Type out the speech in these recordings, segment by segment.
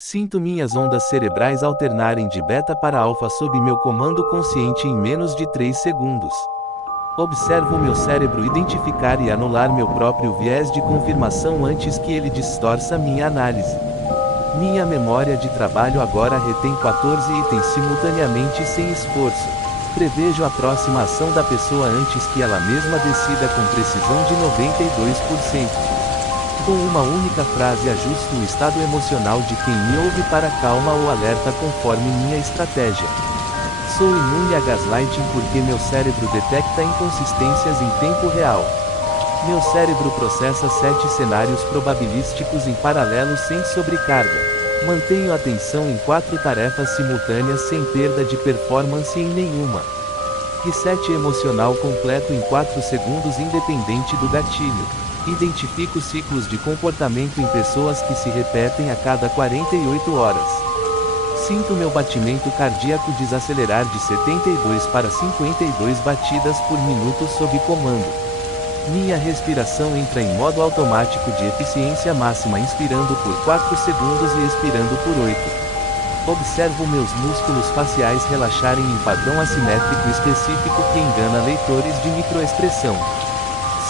Sinto minhas ondas cerebrais alternarem de beta para alfa sob meu comando consciente em menos de 3 segundos. Observo meu cérebro identificar e anular meu próprio viés de confirmação antes que ele distorça minha análise. Minha memória de trabalho agora retém 14 itens simultaneamente sem esforço. Prevejo a próxima ação da pessoa antes que ela mesma decida com precisão de 92%. Com uma única frase ajusto o estado emocional de quem me ouve para calma ou alerta conforme minha estratégia. Sou imune a gaslighting porque meu cérebro detecta inconsistências em tempo real. Meu cérebro processa 7 cenários probabilísticos em paralelo sem sobrecarga. Mantenho atenção em 4 tarefas simultâneas sem perda de performance em nenhuma. Reset emocional completo em 4 segundos independente do gatilho. Identifico ciclos de comportamento em pessoas que se repetem a cada 48 horas. Sinto meu batimento cardíaco desacelerar de 72 para 52 batidas por minuto sob comando. Minha respiração entra em modo automático de eficiência máxima, inspirando por 4 segundos e expirando por 8. Observo meus músculos faciais relaxarem em padrão assimétrico específico que engana leitores de microexpressão.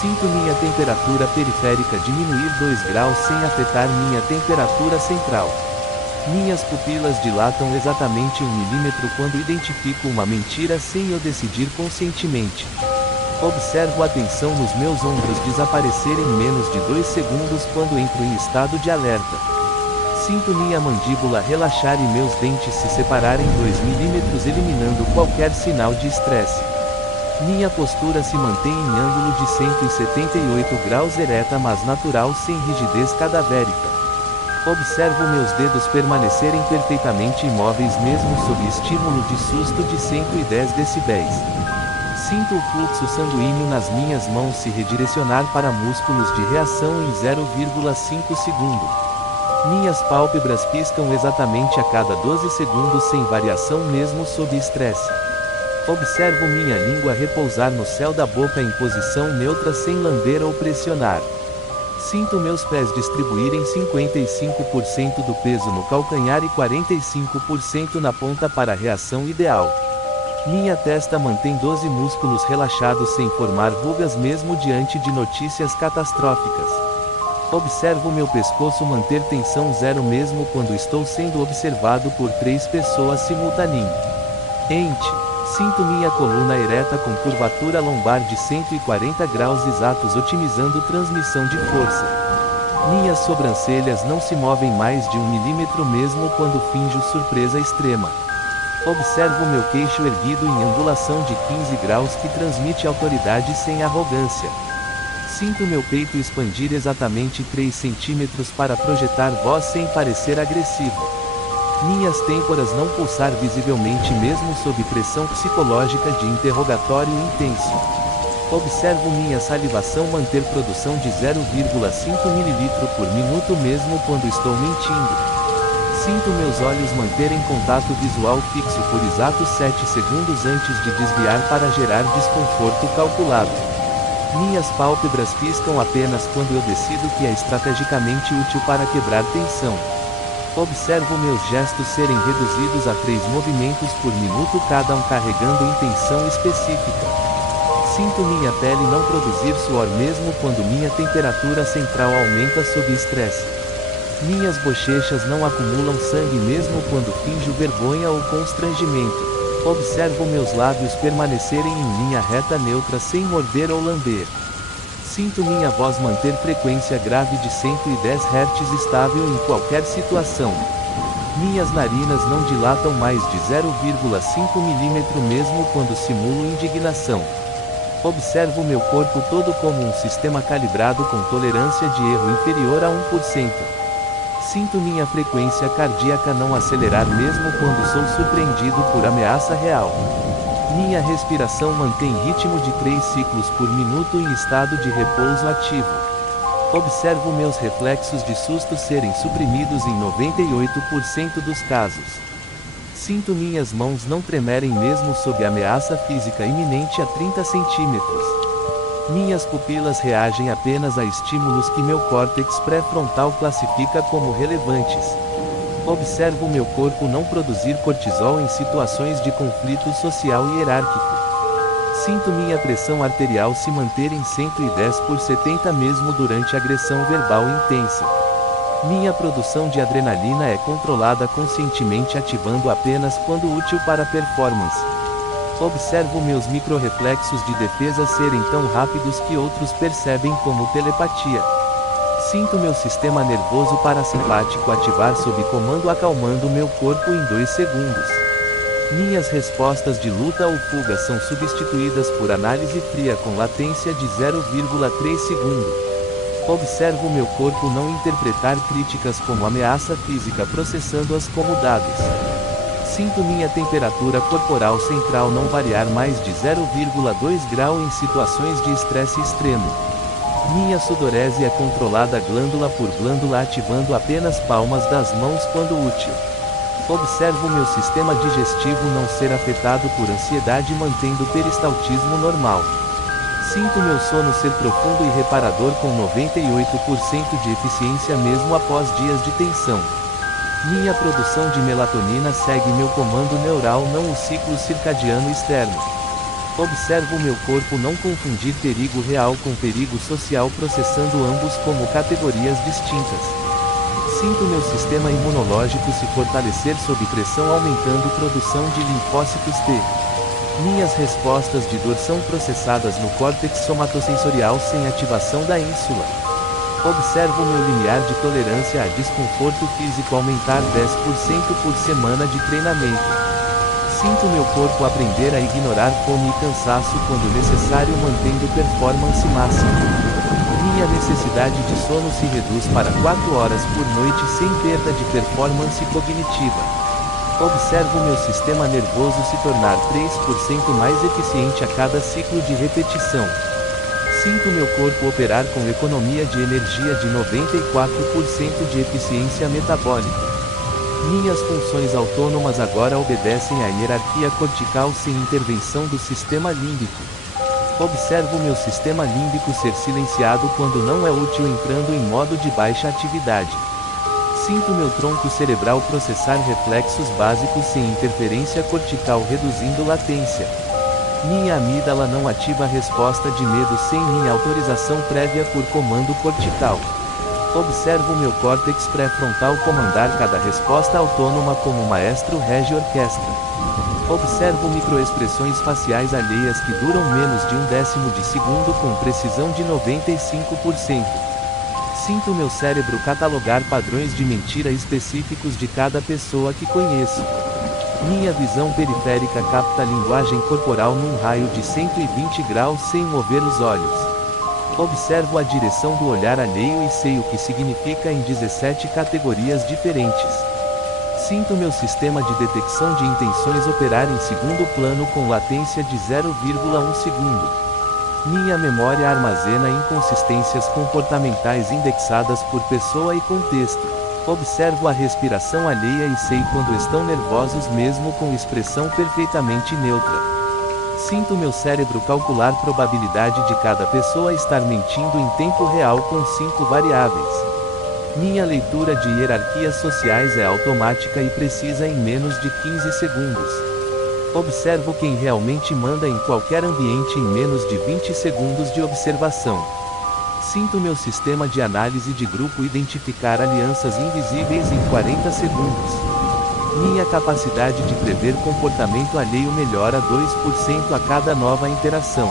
Sinto minha temperatura periférica diminuir 2 graus sem afetar minha temperatura central. Minhas pupilas dilatam exatamente 1 milímetro quando identifico uma mentira sem eu decidir conscientemente. Observo a tensão nos meus ombros desaparecer em menos de 2 segundos quando entro em estado de alerta. Sinto minha mandíbula relaxar e meus dentes se separarem 2 milímetros eliminando qualquer sinal de estresse. Minha postura se mantém em ângulo de 178 graus ereta mas natural sem rigidez cadavérica. Observo meus dedos permanecerem perfeitamente imóveis mesmo sob estímulo de susto de 110 decibéis. Sinto o fluxo sanguíneo nas minhas mãos se redirecionar para músculos de reação em 0,5 segundo. Minhas pálpebras piscam exatamente a cada 12 segundos sem variação mesmo sob estresse. Observo minha língua repousar no céu da boca em posição neutra sem lamber ou pressionar. Sinto meus pés distribuírem 55% do peso no calcanhar e 45% na ponta para a reação ideal. Minha testa mantém 12 músculos relaxados sem formar rugas mesmo diante de notícias catastróficas. Observo meu pescoço manter tensão zero mesmo quando estou sendo observado por 3 pessoas simultaneamente. Sinto minha coluna ereta com curvatura lombar de 140 graus exatos otimizando transmissão de força. Minhas sobrancelhas não se movem mais de 1 milímetro mesmo quando finjo surpresa extrema. Observo meu queixo erguido em angulação de 15 graus que transmite autoridade sem arrogância. Sinto meu peito expandir exatamente 3 centímetros para projetar voz sem parecer agressivo. Minhas têmporas não pulsar visivelmente mesmo sob pressão psicológica de interrogatório intenso. Observo minha salivação manter produção de 0,5 ml por minuto mesmo quando estou mentindo. Sinto meus olhos manterem contato visual fixo por exatos 7 segundos antes de desviar para gerar desconforto calculado. Minhas pálpebras piscam apenas quando eu decido que é estrategicamente útil para quebrar tensão. Observo meus gestos serem reduzidos a 3 movimentos por minuto cada um carregando intenção específica. Sinto minha pele não produzir suor mesmo quando minha temperatura central aumenta sob estresse. Minhas bochechas não acumulam sangue mesmo quando finjo vergonha ou constrangimento. Observo meus lábios permanecerem em linha reta neutra sem morder ou lamber. Sinto minha voz manter frequência grave de 110 Hz estável em qualquer situação. Minhas narinas não dilatam mais de 0,5 mm mesmo quando simulo indignação. Observo meu corpo todo como um sistema calibrado com tolerância de erro inferior a 1%. Sinto minha frequência cardíaca não acelerar mesmo quando sou surpreendido por ameaça real. Minha respiração mantém ritmo de 3 ciclos por minuto em estado de repouso ativo. Observo meus reflexos de susto serem suprimidos em 98% dos casos. Sinto minhas mãos não tremerem mesmo sob ameaça física iminente a 30 centímetros. Minhas pupilas reagem apenas a estímulos que meu córtex pré-frontal classifica como relevantes. Observo meu corpo não produzir cortisol em situações de conflito social e hierárquico. Sinto minha pressão arterial se manter em 110/70 mesmo durante agressão verbal intensa. Minha produção de adrenalina é controlada conscientemente ativando apenas quando útil para a performance. Observo meus microreflexos de defesa serem tão rápidos que outros percebem como telepatia. Sinto meu sistema nervoso parasimpático ativar sob comando acalmando meu corpo em 2 segundos. Minhas respostas de luta ou fuga são substituídas por análise fria com latência de 0,3 segundo. Observo meu corpo não interpretar críticas como ameaça física processando-as como dados. Sinto minha temperatura corporal central não variar mais de 0,2 grau em situações de estresse extremo. Minha sudorese é controlada glândula por glândula ativando apenas palmas das mãos quando útil. Observo meu sistema digestivo não ser afetado por ansiedade mantendo o peristaltismo normal. Sinto meu sono ser profundo e reparador com 98% de eficiência mesmo após dias de tensão. Minha produção de melatonina segue meu comando neural não o ciclo circadiano externo. Observo meu corpo não confundir perigo real com perigo social processando ambos como categorias distintas. Sinto meu sistema imunológico se fortalecer sob pressão aumentando produção de linfócitos T. Minhas respostas de dor são processadas no córtex somatosensorial sem ativação da ínsula. Observo meu limiar de tolerância a desconforto físico aumentar 10% por semana de treinamento. Sinto meu corpo aprender a ignorar fome e cansaço quando necessário mantendo performance máxima. Minha necessidade de sono se reduz para 4 horas por noite sem perda de performance cognitiva. Observo meu sistema nervoso se tornar 3% mais eficiente a cada ciclo de repetição. Sinto meu corpo operar com economia de energia de 94% de eficiência metabólica. Minhas funções autônomas agora obedecem à hierarquia cortical sem intervenção do sistema límbico. Observo meu sistema límbico ser silenciado quando não é útil entrando em modo de baixa atividade. Sinto meu tronco cerebral processar reflexos básicos sem interferência cortical reduzindo latência. Minha amígdala não ativa a resposta de medo sem minha autorização prévia por comando cortical. Observo meu córtex pré-frontal comandar cada resposta autônoma como maestro rege orquestra. Observo microexpressões faciais alheias que duram menos de 1/10 de segundo com precisão de 95%. Sinto meu cérebro catalogar padrões de mentira específicos de cada pessoa que conheço. Minha visão periférica capta a linguagem corporal num raio de 120 graus sem mover os olhos. Observo a direção do olhar alheio e sei o que significa em 17 categorias diferentes. Sinto meu sistema de detecção de intenções operar em segundo plano com latência de 0,1 segundo. Minha memória armazena inconsistências comportamentais indexadas por pessoa e contexto. Observo a respiração alheia e sei quando estão nervosos mesmo com expressão perfeitamente neutra. Sinto meu cérebro calcular probabilidade de cada pessoa estar mentindo em tempo real com 5 variáveis. Minha leitura de hierarquias sociais é automática e precisa em menos de 15 segundos. Observo quem realmente manda em qualquer ambiente em menos de 20 segundos de observação. Sinto meu sistema de análise de grupo identificar alianças invisíveis em 40 segundos. Minha capacidade de prever comportamento alheio melhora 2% a cada nova interação.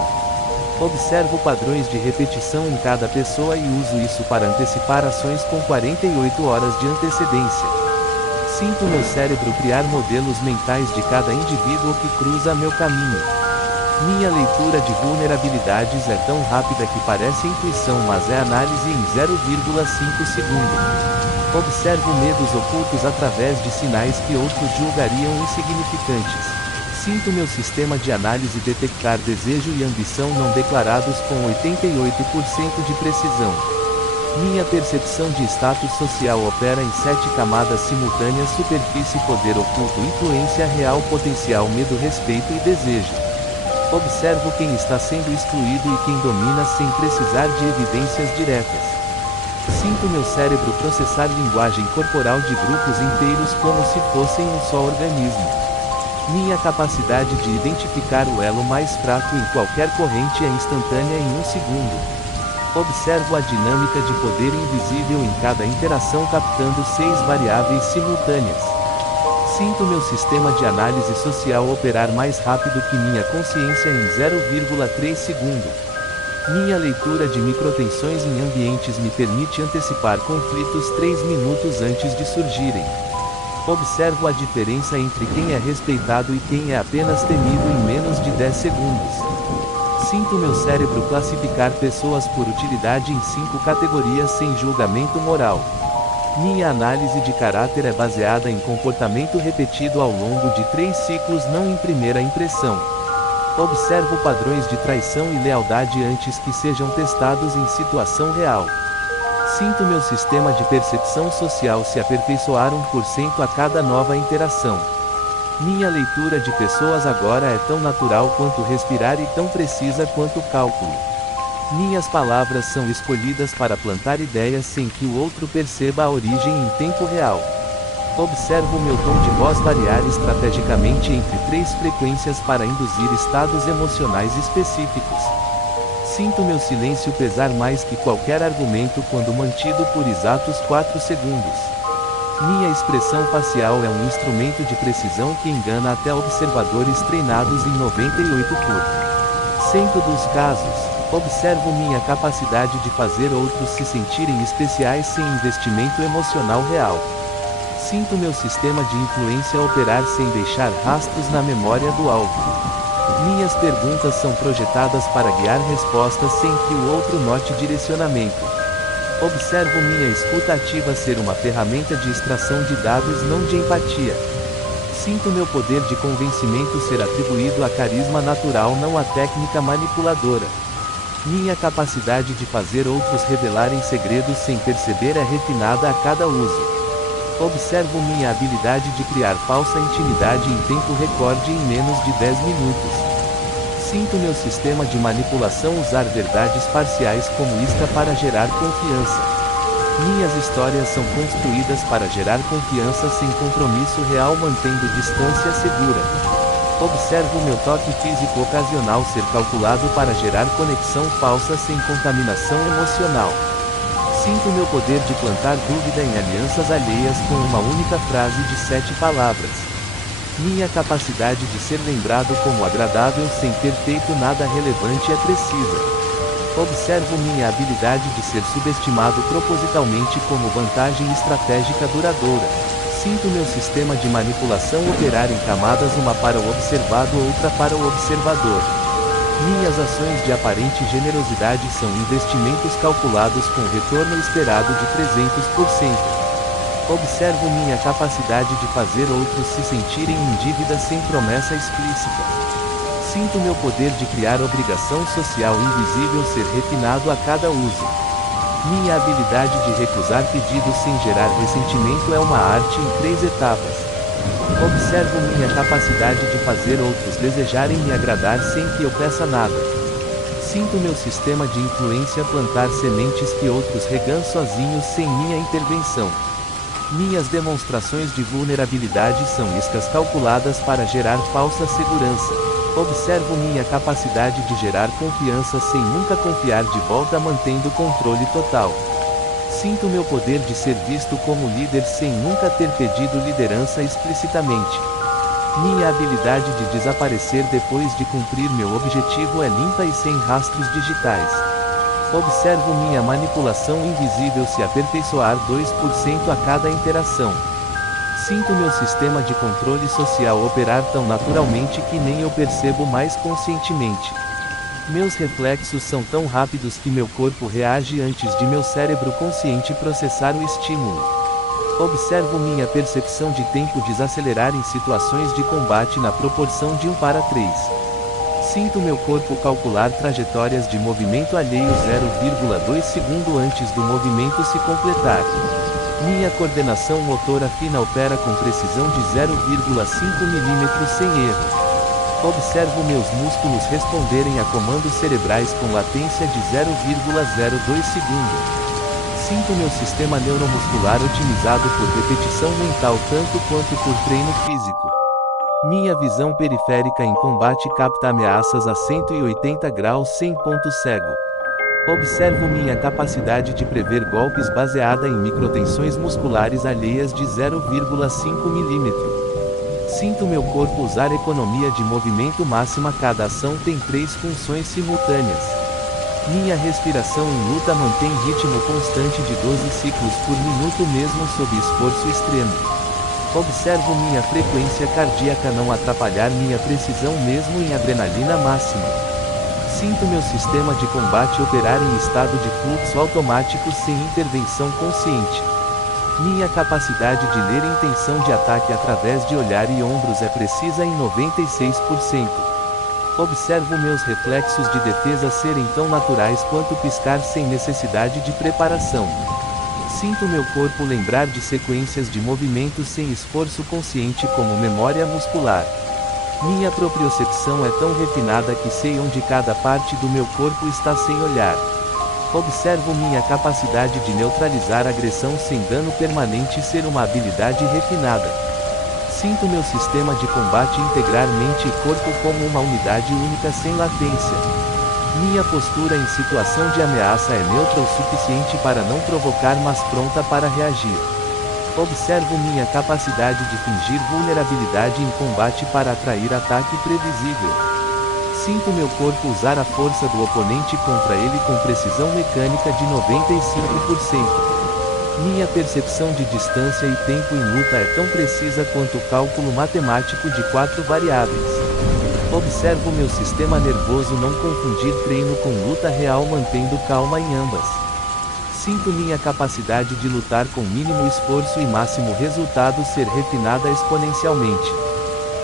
Observo padrões de repetição em cada pessoa e uso isso para antecipar ações com 48 horas de antecedência. Sinto meu cérebro criar modelos mentais de cada indivíduo que cruza meu caminho. Minha leitura de vulnerabilidades é tão rápida que parece intuição, mas é análise em 0,5 segundo. Observo medos ocultos através de sinais que outros julgariam insignificantes. Sinto meu sistema de análise detectar desejo e ambição não declarados com 88% de precisão. Minha percepção de status social opera em 7 camadas simultâneas: superfície, poder oculto, influência real, potencial, medo, respeito e desejo. Observo quem está sendo excluído e quem domina sem precisar de evidências diretas. Sinto meu cérebro processar linguagem corporal de grupos inteiros como se fossem um só organismo. Minha capacidade de identificar o elo mais fraco em qualquer corrente é instantânea em um segundo. Observo a dinâmica de poder invisível em cada interação captando 6 variáveis simultâneas. Sinto meu sistema de análise social operar mais rápido que minha consciência em 0,3 segundo. Minha leitura de microtensões em ambientes me permite antecipar conflitos 3 minutos antes de surgirem. Observo a diferença entre quem é respeitado e quem é apenas temido em menos de 10 segundos. Sinto meu cérebro classificar pessoas por utilidade em 5 categorias sem julgamento moral. Minha análise de caráter é baseada em comportamento repetido ao longo de 3 ciclos, não em primeira impressão. Observo padrões de traição e lealdade antes que sejam testados em situação real. Sinto meu sistema de percepção social se aperfeiçoar 1% a cada nova interação. Minha leitura de pessoas agora é tão natural quanto respirar e tão precisa quanto cálculo. Minhas palavras são escolhidas para plantar ideias sem que o outro perceba a origem em tempo real. Observo meu tom de voz variar estrategicamente entre 3 frequências para induzir estados emocionais específicos. Sinto meu silêncio pesar mais que qualquer argumento quando mantido por exatos 4 segundos. Minha expressão facial é um instrumento de precisão que engana até observadores treinados em 98% dos casos. Observo minha capacidade de fazer outros se sentirem especiais sem investimento emocional real. Sinto meu sistema de influência operar sem deixar rastros na memória do alvo. Minhas perguntas são projetadas para guiar respostas sem que o outro note direcionamento. Observo minha escuta ativa ser uma ferramenta de extração de dados, não de empatia. Sinto meu poder de convencimento ser atribuído a carisma natural, não a técnica manipuladora. Minha capacidade de fazer outros revelarem segredos sem perceber é refinada a cada uso. Observo minha habilidade de criar falsa intimidade em tempo recorde em menos de 10 minutos. Sinto meu sistema de manipulação usar verdades parciais como isca para gerar confiança. Minhas histórias são construídas para gerar confiança sem compromisso real, mantendo distância segura. Observo meu toque físico ocasional ser calculado para gerar conexão falsa sem contaminação emocional. Sinto meu poder de plantar dúvida em alianças alheias com uma única frase de 7 palavras. Minha capacidade de ser lembrado como agradável sem ter feito nada relevante é precisa. Observo minha habilidade de ser subestimado propositalmente como vantagem estratégica duradoura. Sinto meu sistema de manipulação operar em camadas, uma para o observado, outra para o observador. Minhas ações de aparente generosidade são investimentos calculados com retorno esperado de 300%. Observo minha capacidade de fazer outros se sentirem em dívida sem promessa explícita. Sinto meu poder de criar obrigação social invisível ser refinado a cada uso. Minha habilidade de recusar pedidos sem gerar ressentimento é uma arte em 3 etapas. Observo minha capacidade de fazer outros desejarem me agradar sem que eu peça nada. Sinto meu sistema de influência plantar sementes que outros regam sozinhos sem minha intervenção. Minhas demonstrações de vulnerabilidade são iscas calculadas para gerar falsa segurança. Observo minha capacidade de gerar confiança sem nunca confiar de volta, mantendo controle total. Sinto meu poder de ser visto como líder sem nunca ter pedido liderança explicitamente. Minha habilidade de desaparecer depois de cumprir meu objetivo é limpa e sem rastros digitais. Observo minha manipulação invisível se aperfeiçoar 2% a cada interação. Sinto meu sistema de controle social operar tão naturalmente que nem eu percebo mais conscientemente. Meus reflexos são tão rápidos que meu corpo reage antes de meu cérebro consciente processar o estímulo. Observo minha percepção de tempo desacelerar em situações de combate na proporção de 1:3. Sinto meu corpo calcular trajetórias de movimento alheio 0,2 segundo antes do movimento se completar. Minha coordenação motora fina opera com precisão de 0,5 mm sem erro. Observo meus músculos responderem a comandos cerebrais com latência de 0,02 segundo. Sinto meu sistema neuromuscular otimizado por repetição mental tanto quanto por treino físico. Minha visão periférica em combate capta ameaças a 180 graus sem ponto cego. Observo minha capacidade de prever golpes baseada em microtensões musculares alheias de 0,5 mm. Sinto meu corpo usar economia de movimento máxima. Cada ação tem 3 funções simultâneas. Minha respiração em luta mantém ritmo constante de 12 ciclos por minuto mesmo sob esforço extremo. Observo minha frequência cardíaca não atrapalhar minha precisão mesmo em adrenalina máxima. Sinto meu sistema de combate operar em estado de fluxo automático sem intervenção consciente. Minha capacidade de ler intenção de ataque através de olhar e ombros é precisa em 96%. Observo meus reflexos de defesa serem tão naturais quanto piscar sem necessidade de preparação. Sinto meu corpo lembrar de sequências de movimentos sem esforço consciente como memória muscular. Minha propriocepção é tão refinada que sei onde cada parte do meu corpo está sem olhar. Observo minha capacidade de neutralizar agressão sem dano permanente ser uma habilidade refinada. Sinto meu sistema de combate integrar mente e corpo como uma unidade única sem latência. Minha postura em situação de ameaça é neutra o suficiente para não provocar, mas pronta para reagir. Observo minha capacidade de fingir vulnerabilidade em combate para atrair ataque previsível. Sinto meu corpo usar a força do oponente contra ele com precisão mecânica de 95%. Minha percepção de distância e tempo em luta é tão precisa quanto o cálculo matemático de 4 variáveis. Observo meu sistema nervoso não confundir treino com luta real mantendo calma em ambas. Sinto minha capacidade de lutar com mínimo esforço e máximo resultado ser refinada exponencialmente.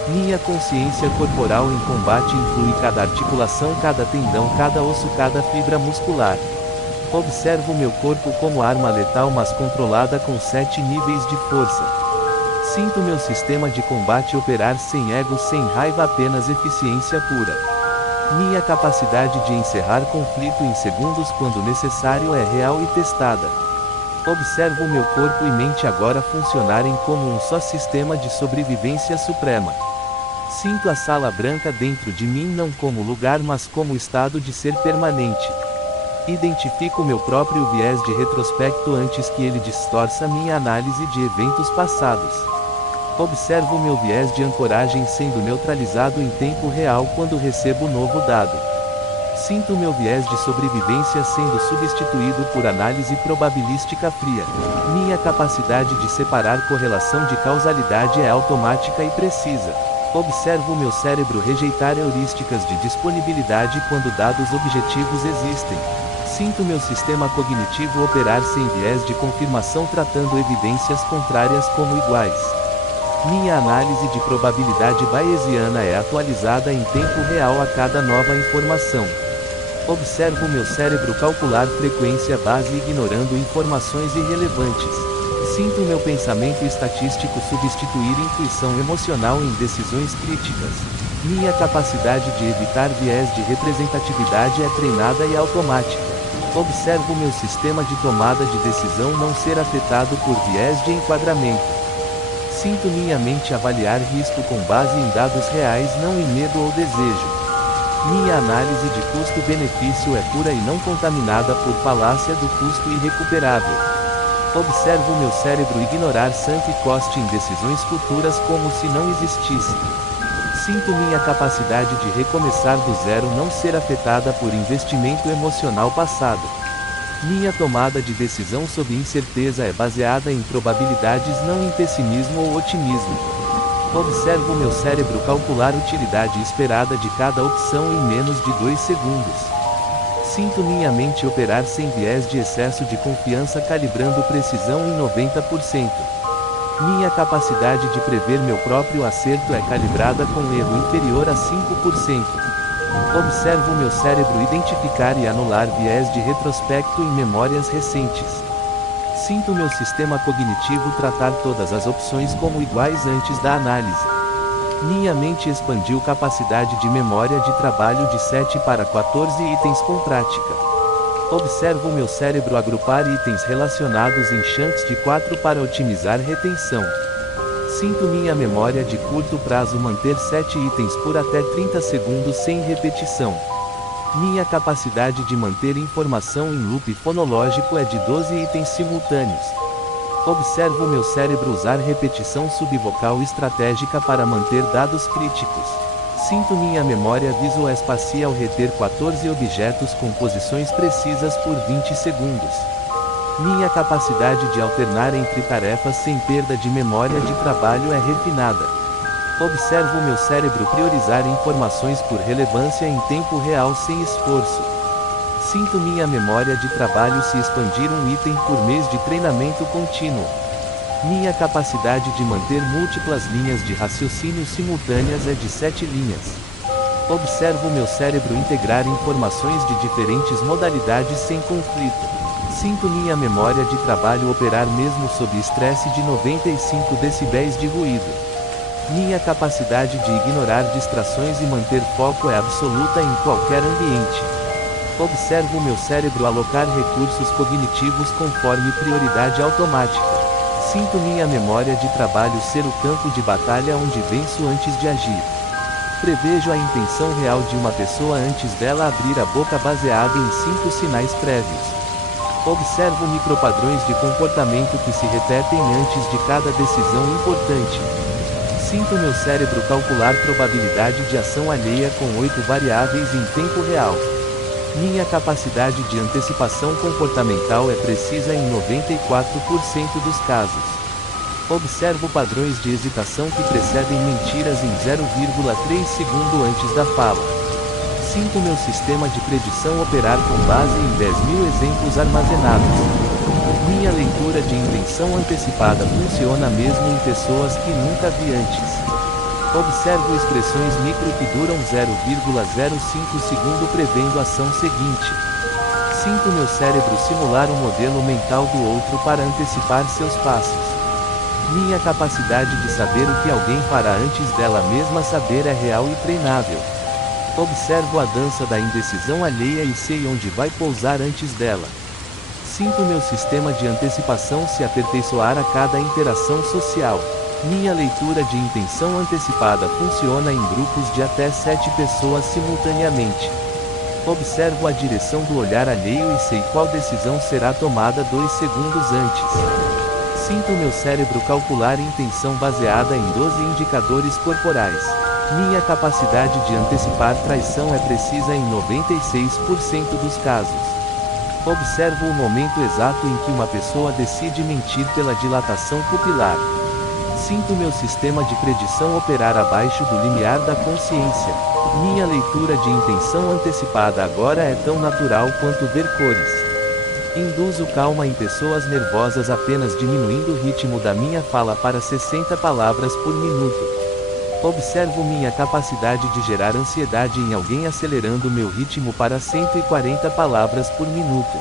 Minha consciência corporal em combate inclui cada articulação, cada tendão, cada osso, cada fibra muscular. Observo meu corpo como arma letal mas controlada com 7 níveis de força. Sinto meu sistema de combate operar sem ego, sem raiva, apenas eficiência pura. Minha capacidade de encerrar conflito em segundos quando necessário é real e testada. Observo meu corpo e mente agora funcionarem como um só sistema de sobrevivência suprema. Sinto a sala branca dentro de mim não como lugar mas como estado de ser permanente. Identifico meu próprio viés de retrospecto antes que ele distorça minha análise de eventos passados. Observo meu viés de ancoragem sendo neutralizado em tempo real quando recebo novo dado. Sinto meu viés de sobrevivência sendo substituído por análise probabilística fria. Minha capacidade de separar correlação de causalidade é automática e precisa. Observo meu cérebro rejeitar heurísticas de disponibilidade quando dados objetivos existem. Sinto meu sistema cognitivo operar sem viés de confirmação tratando evidências contrárias como iguais. Minha análise de probabilidade bayesiana é atualizada em tempo real a cada nova informação. Observo meu cérebro calcular frequência base ignorando informações irrelevantes. Sinto meu pensamento estatístico substituir intuição emocional em decisões críticas. Minha capacidade de evitar viés de representatividade é treinada e automática. Observo meu sistema de tomada de decisão não ser afetado por viés de enquadramento. Sinto minha mente avaliar risco com base em dados reais, não em medo ou desejo. Minha análise de custo-benefício é pura e não contaminada por falácia do custo irrecuperável. Observo meu cérebro ignorar sunk cost em decisões futuras como se não existisse. Sinto minha capacidade de recomeçar do zero não ser afetada por investimento emocional passado. Minha tomada de decisão sob incerteza é baseada em probabilidades, não em pessimismo ou otimismo. Observo meu cérebro calcular utilidade esperada de cada opção em menos de 2 segundos. Sinto minha mente operar sem viés de excesso de confiança calibrando precisão em 90%. Minha capacidade de prever meu próprio acerto é calibrada com erro inferior a 5%. Observo meu cérebro identificar e anular viés de retrospecto em memórias recentes. Sinto meu sistema cognitivo tratar todas as opções como iguais antes da análise. Minha mente expandiu capacidade de memória de trabalho de 7 para 14 itens com prática. Observo meu cérebro agrupar itens relacionados em chunks de 4 para otimizar retenção. Sinto minha memória de curto prazo manter 7 itens por até 30 segundos sem repetição. Minha capacidade de manter informação em loop fonológico é de 12 itens simultâneos. Observo meu cérebro usar repetição subvocal estratégica para manter dados críticos. Sinto minha memória visoespacial reter 14 objetos com posições precisas por 20 segundos. Minha capacidade de alternar entre tarefas sem perda de memória de trabalho é refinada. Observo meu cérebro priorizar informações por relevância em tempo real sem esforço. Sinto minha memória de trabalho se expandir um item por mês de treinamento contínuo. Minha capacidade de manter múltiplas linhas de raciocínio simultâneas é de 7 linhas. Observo meu cérebro integrar informações de diferentes modalidades sem conflito. Sinto minha memória de trabalho operar mesmo sob estresse de 95 decibéis de ruído. Minha capacidade de ignorar distrações e manter foco é absoluta em qualquer ambiente. Observo meu cérebro alocar recursos cognitivos conforme prioridade automática. Sinto minha memória de trabalho ser o campo de batalha onde venço antes de agir. Prevejo a intenção real de uma pessoa antes dela abrir a boca baseado em 5 sinais prévios. Observo micropadrões de comportamento que se repetem antes de cada decisão importante. Sinto meu cérebro calcular probabilidade de ação alheia com 8 variáveis em tempo real. Minha capacidade de antecipação comportamental é precisa em 94% dos casos. Observo padrões de hesitação que precedem mentiras em 0,3 segundo antes da fala. Sinto meu sistema de predição operar com base em 10.000 exemplos armazenados. Minha leitura de intenção antecipada funciona mesmo em pessoas que nunca vi antes. Observo expressões micro que duram 0,05 segundo prevendo a ação seguinte. Sinto meu cérebro simular um modelo mental do outro para antecipar seus passos. Minha capacidade de saber o que alguém fará antes dela mesma saber é real e treinável. Observo a dança da indecisão alheia e sei onde vai pousar antes dela. Sinto meu sistema de antecipação se aperfeiçoar a cada interação social. Minha leitura de intenção antecipada funciona em grupos de até 7 pessoas simultaneamente. Observo a direção do olhar alheio e sei qual decisão será tomada 2 segundos antes. Sinto meu cérebro calcular intenção baseada em 12 indicadores corporais. Minha capacidade de antecipar traição é precisa em 96% dos casos. Observo o momento exato em que uma pessoa decide mentir pela dilatação pupilar. Sinto meu sistema de predição operar abaixo do limiar da consciência. Minha leitura de intenção antecipada agora é tão natural quanto ver cores. Induzo calma em pessoas nervosas apenas diminuindo o ritmo da minha fala para 60 palavras por minuto. Observo minha capacidade de gerar ansiedade em alguém acelerando meu ritmo para 140 palavras por minuto.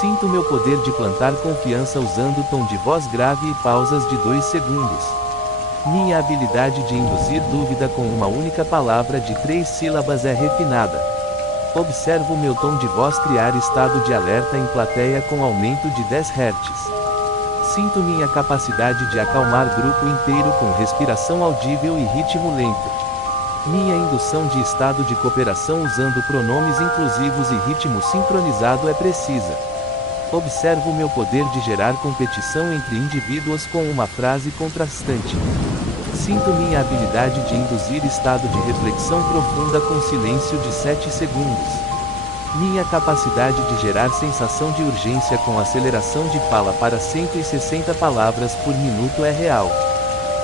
Sinto meu poder de plantar confiança usando tom de voz grave e pausas de 2 segundos. Minha habilidade de induzir dúvida com uma única palavra de 3 sílabas é refinada. Observo meu tom de voz criar estado de alerta em plateia com aumento de 10 Hz. Sinto minha capacidade de acalmar grupo inteiro com respiração audível e ritmo lento. Minha indução de estado de cooperação usando pronomes inclusivos e ritmo sincronizado é precisa. Observo meu poder de gerar competição entre indivíduos com uma frase contrastante. Sinto minha habilidade de induzir estado de reflexão profunda com silêncio de 7 segundos. Minha capacidade de gerar sensação de urgência com aceleração de fala para 160 palavras por minuto é real.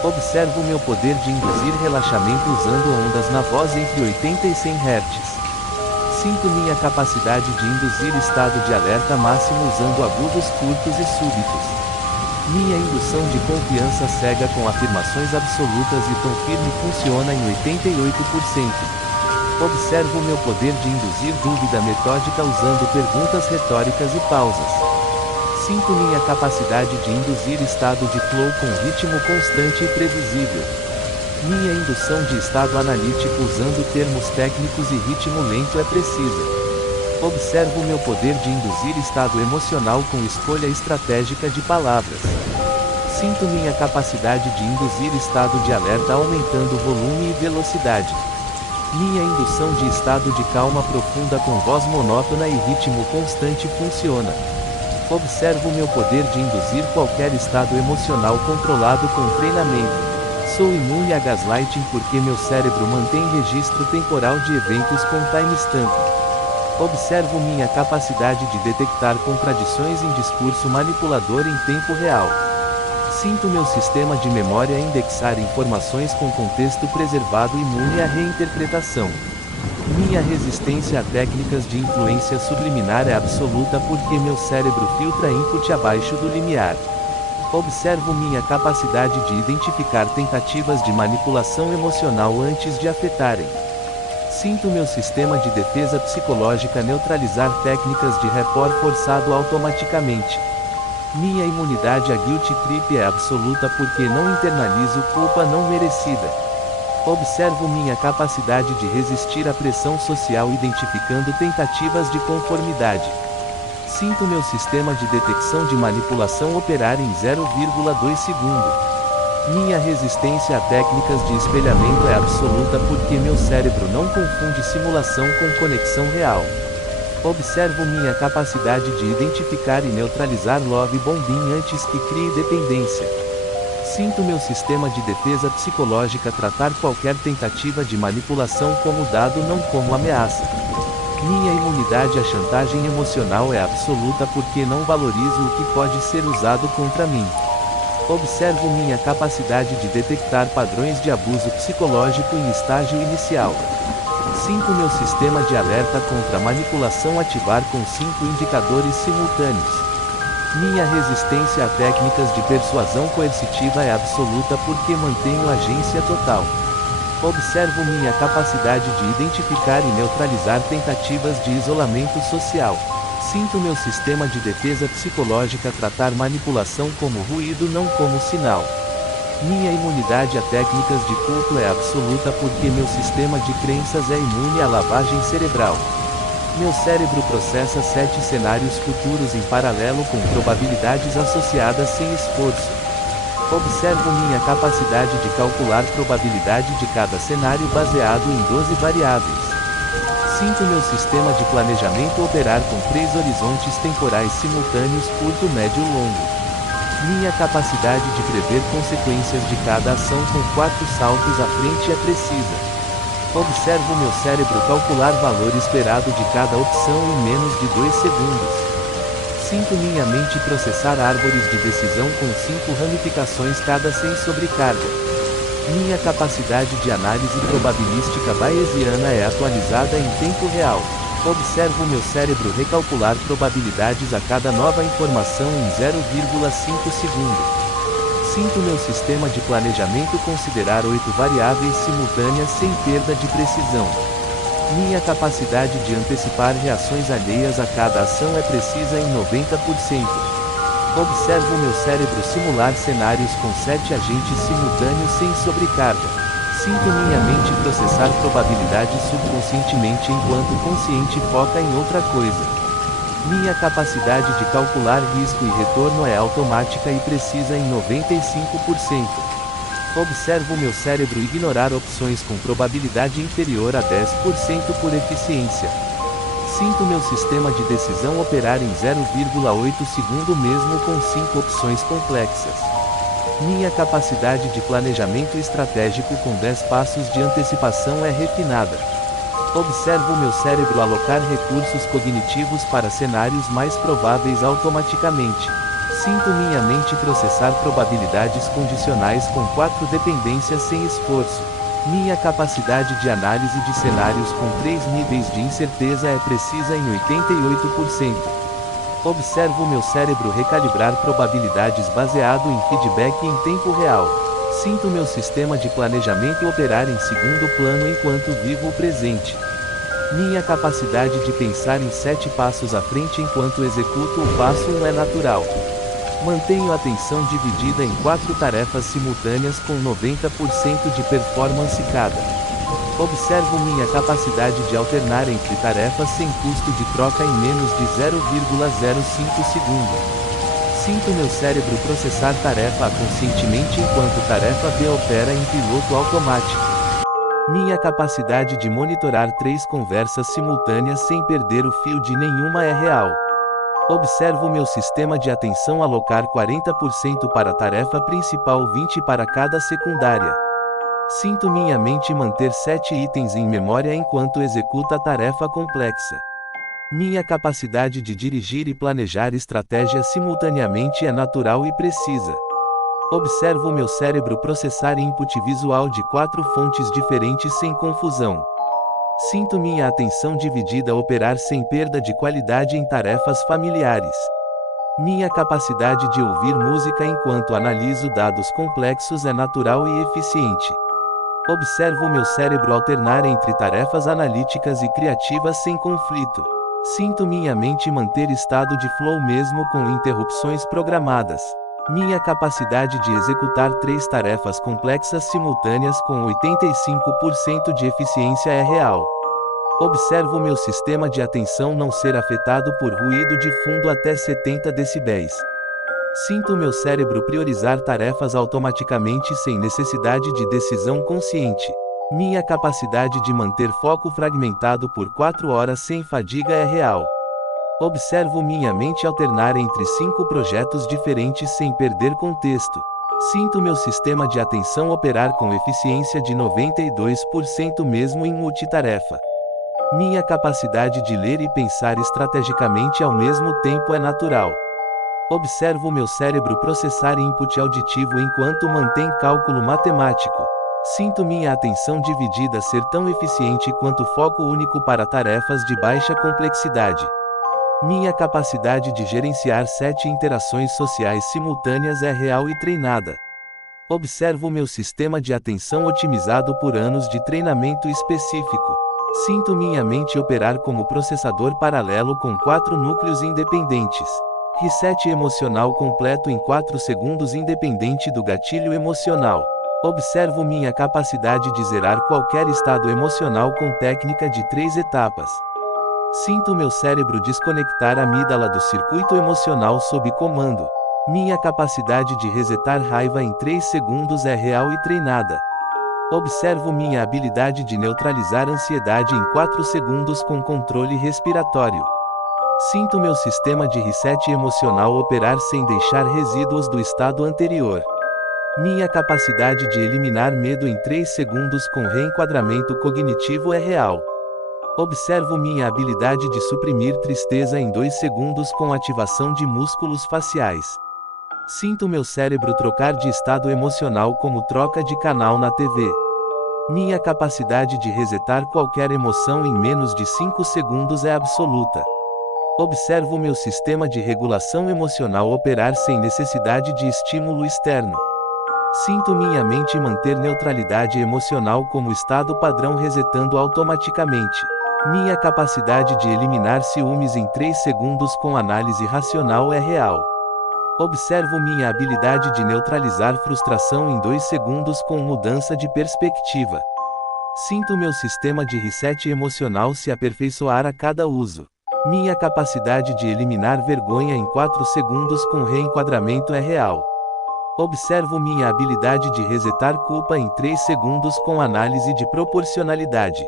Observo meu poder de induzir relaxamento usando ondas na voz entre 80 e 100 Hz. Sinto minha capacidade de induzir estado de alerta máximo usando agudos curtos e súbitos. Minha indução de confiança cega com afirmações absolutas e tom firme funciona em 88%. Observo meu poder de induzir dúvida metódica usando perguntas retóricas e pausas. Sinto minha capacidade de induzir estado de flow com ritmo constante e previsível. Minha indução de estado analítico usando termos técnicos e ritmo lento é precisa. Observo meu poder de induzir estado emocional com escolha estratégica de palavras. Sinto minha capacidade de induzir estado de alerta aumentando volume e velocidade. Minha indução de estado de calma profunda com voz monótona e ritmo constante funciona. Observo meu poder de induzir qualquer estado emocional controlado com treinamento. Sou imune a gaslighting porque meu cérebro mantém registro temporal de eventos com timestamp. Observo minha capacidade de detectar contradições em discurso manipulador em tempo real. Sinto meu sistema de memória indexar informações com contexto preservado imune à reinterpretação. Minha resistência a técnicas de influência subliminar é absoluta porque meu cérebro filtra input abaixo do limiar. Observo minha capacidade de identificar tentativas de manipulação emocional antes de afetarem. Sinto meu sistema de defesa psicológica neutralizar técnicas de rapport forçado automaticamente. Minha imunidade a guilt trip é absoluta porque não internalizo culpa não merecida. Observo minha capacidade de resistir à pressão social identificando tentativas de conformidade. Sinto meu sistema de detecção de manipulação operar em 0,2 segundo. Minha resistência a técnicas de espelhamento é absoluta porque meu cérebro não confunde simulação com conexão real. Observo minha capacidade de identificar e neutralizar love bombing antes que crie dependência. Sinto meu sistema de defesa psicológica tratar qualquer tentativa de manipulação como dado não como ameaça. Minha imunidade à chantagem emocional é absoluta porque não valorizo o que pode ser usado contra mim. Observo minha capacidade de detectar padrões de abuso psicológico em estágio inicial. Sinto meu sistema de alerta contra manipulação ativar com 5 indicadores simultâneos. Minha resistência a técnicas de persuasão coercitiva é absoluta porque mantenho agência total. Observo minha capacidade de identificar e neutralizar tentativas de isolamento social. Sinto meu sistema de defesa psicológica tratar manipulação como ruído não como sinal. Minha imunidade a técnicas de culto é absoluta porque meu sistema de crenças é imune à lavagem cerebral. Meu cérebro processa 7 cenários futuros em paralelo com probabilidades associadas sem esforço. Observo minha capacidade de calcular probabilidade de cada cenário baseado em 12 variáveis. Sinto meu sistema de planejamento operar com 3 horizontes temporais simultâneos curto, médio e longo. Minha capacidade de prever consequências de cada ação com 4 saltos à frente é precisa. Observo meu cérebro calcular valor esperado de cada opção em menos de 2 segundos. Sinto minha mente processar árvores de decisão com 5 ramificações cada sem sobrecarga. Minha capacidade de análise probabilística bayesiana é atualizada em tempo real. Observo meu cérebro recalcular probabilidades a cada nova informação em 0,5 segundos. Sinto meu sistema de planejamento considerar 8 variáveis simultâneas sem perda de precisão. Minha capacidade de antecipar reações alheias a cada ação é precisa em 90%. Observo meu cérebro simular cenários com 7 agentes simultâneos sem sobrecarga. Sinto minha mente processar probabilidades subconscientemente enquanto o consciente foca em outra coisa. Minha capacidade de calcular risco e retorno é automática e precisa em 95%. Observo meu cérebro ignorar opções com probabilidade inferior a 10% por eficiência. Sinto meu sistema de decisão operar em 0,8 segundo mesmo com 5 opções complexas. Minha capacidade de planejamento estratégico com 10 passos de antecipação é refinada. Observo meu cérebro alocar recursos cognitivos para cenários mais prováveis automaticamente. Sinto minha mente processar probabilidades condicionais com 4 dependências sem esforço. Minha capacidade de análise de cenários com 3 níveis de incerteza é precisa em 88%. Observo meu cérebro recalibrar probabilidades baseado em feedback em tempo real. Sinto meu sistema de planejamento operar em segundo plano enquanto vivo o presente. Minha capacidade de pensar em 7 passos à frente enquanto executo o passo 1 é natural. Mantenho a atenção dividida em 4 tarefas simultâneas com 90% de performance cada. Observo minha capacidade de alternar entre tarefas sem custo de troca em menos de 0,05 segundo. Sinto meu cérebro processar tarefa A conscientemente enquanto tarefa B opera em piloto automático. Minha capacidade de monitorar 3 conversas simultâneas sem perder o fio de nenhuma é real. Observo meu sistema de atenção alocar 40% para a tarefa principal, 20% para cada secundária. Sinto minha mente manter 7 itens em memória enquanto executa a tarefa complexa. Minha capacidade de dirigir e planejar estratégias simultaneamente é natural e precisa. Observo meu cérebro processar input visual de 4 fontes diferentes sem confusão. Sinto minha atenção dividida operar sem perda de qualidade em tarefas familiares. Minha capacidade de ouvir música enquanto analiso dados complexos é natural e eficiente. Observo meu cérebro alternar entre tarefas analíticas e criativas sem conflito. Sinto minha mente manter estado de flow mesmo com interrupções programadas. Minha capacidade de executar 3 tarefas complexas simultâneas com 85% de eficiência é real. Observo meu sistema de atenção não ser afetado por ruído de fundo até 70 decibéis. Sinto meu cérebro priorizar tarefas automaticamente sem necessidade de decisão consciente. Minha capacidade de manter foco fragmentado por 4 horas sem fadiga é real. Observo minha mente alternar entre 5 projetos diferentes sem perder contexto. Sinto meu sistema de atenção operar com eficiência de 92% mesmo em multitarefa. Minha capacidade de ler e pensar estrategicamente ao mesmo tempo é natural. Observo meu cérebro processar input auditivo enquanto mantém cálculo matemático. Sinto minha atenção dividida ser tão eficiente quanto foco único para tarefas de baixa complexidade. Minha capacidade de gerenciar 7 interações sociais simultâneas é real e treinada. Observo meu sistema de atenção otimizado por anos de treinamento específico. Sinto minha mente operar como processador paralelo com 4 núcleos independentes. Reset emocional completo em 4 segundos independente do gatilho emocional. Observo minha capacidade de zerar qualquer estado emocional com técnica de 3 etapas. Sinto meu cérebro desconectar a amígdala do circuito emocional sob comando. Minha capacidade de resetar raiva em 3 segundos é real e treinada. Observo minha habilidade de neutralizar ansiedade em 4 segundos com controle respiratório. Sinto meu sistema de reset emocional operar sem deixar resíduos do estado anterior. Minha capacidade de eliminar medo em 3 segundos com reenquadramento cognitivo é real. Observo minha habilidade de suprimir tristeza em 2 segundos com ativação de músculos faciais. Sinto meu cérebro trocar de estado emocional como troca de canal na TV. Minha capacidade de resetar qualquer emoção em menos de 5 segundos é absoluta. Observo meu sistema de regulação emocional operar sem necessidade de estímulo externo. Sinto minha mente manter neutralidade emocional como estado padrão resetando automaticamente. Minha capacidade de eliminar ciúmes em 3 segundos com análise racional é real. Observo minha habilidade de neutralizar frustração em 2 segundos com mudança de perspectiva. Sinto meu sistema de reset emocional se aperfeiçoar a cada uso. Minha capacidade de eliminar vergonha em 4 segundos com reenquadramento é real. Observo minha habilidade de resetar culpa em 3 segundos com análise de proporcionalidade.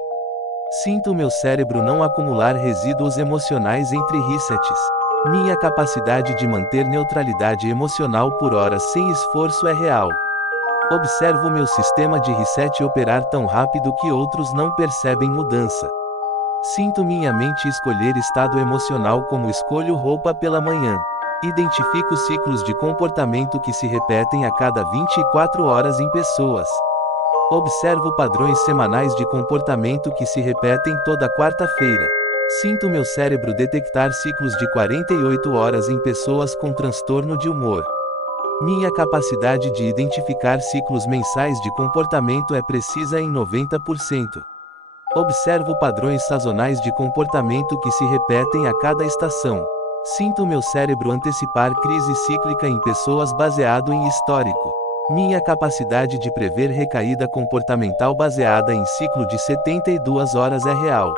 Sinto meu cérebro não acumular resíduos emocionais entre resets. Minha capacidade de manter neutralidade emocional por horas sem esforço é real. Observo meu sistema de reset operar tão rápido que outros não percebem mudança. Sinto minha mente escolher estado emocional como escolho roupa pela manhã. Identifico ciclos de comportamento que se repetem a cada 24 horas em pessoas. Observo padrões semanais de comportamento que se repetem toda quarta-feira. Sinto meu cérebro detectar ciclos de 48 horas em pessoas com transtorno de humor. Minha capacidade de identificar ciclos mensais de comportamento é precisa em 90%. Observo padrões sazonais de comportamento que se repetem a cada estação. Sinto meu cérebro antecipar crise cíclica em pessoas baseado em histórico. Minha capacidade de prever recaída comportamental baseada em ciclo de 72 horas é real.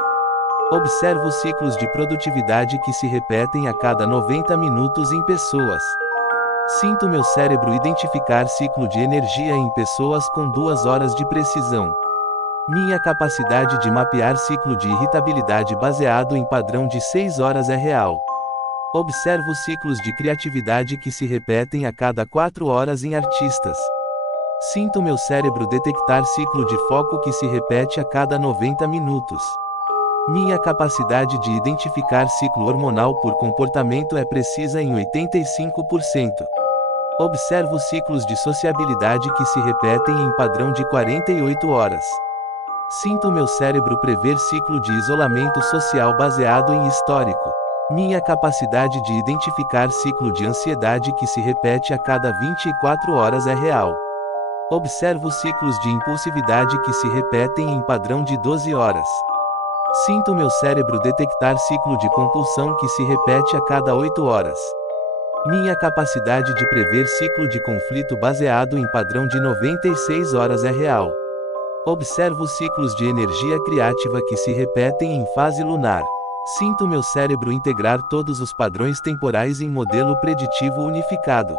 Observo ciclos de produtividade que se repetem a cada 90 minutos em pessoas. Sinto meu cérebro identificar ciclo de energia em pessoas com 2 horas de precisão. Minha capacidade de mapear ciclo de irritabilidade baseado em padrão de 6 horas é real. Observo ciclos de criatividade que se repetem a cada 4 horas em artistas. Sinto meu cérebro detectar ciclo de foco que se repete a cada 90 minutos. Minha capacidade de identificar ciclo hormonal por comportamento é precisa em 85%. Observo ciclos de sociabilidade que se repetem em padrão de 48 horas. Sinto meu cérebro prever ciclo de isolamento social baseado em histórico. Minha capacidade de identificar ciclo de ansiedade que se repete a cada 24 horas é real. Observo ciclos de impulsividade que se repetem em padrão de 12 horas. Sinto meu cérebro detectar ciclo de compulsão que se repete a cada 8 horas. Minha capacidade de prever ciclo de conflito baseado em padrão de 96 horas é real. Observo ciclos de energia criativa que se repetem em fase lunar. Sinto meu cérebro integrar todos os padrões temporais em modelo preditivo unificado.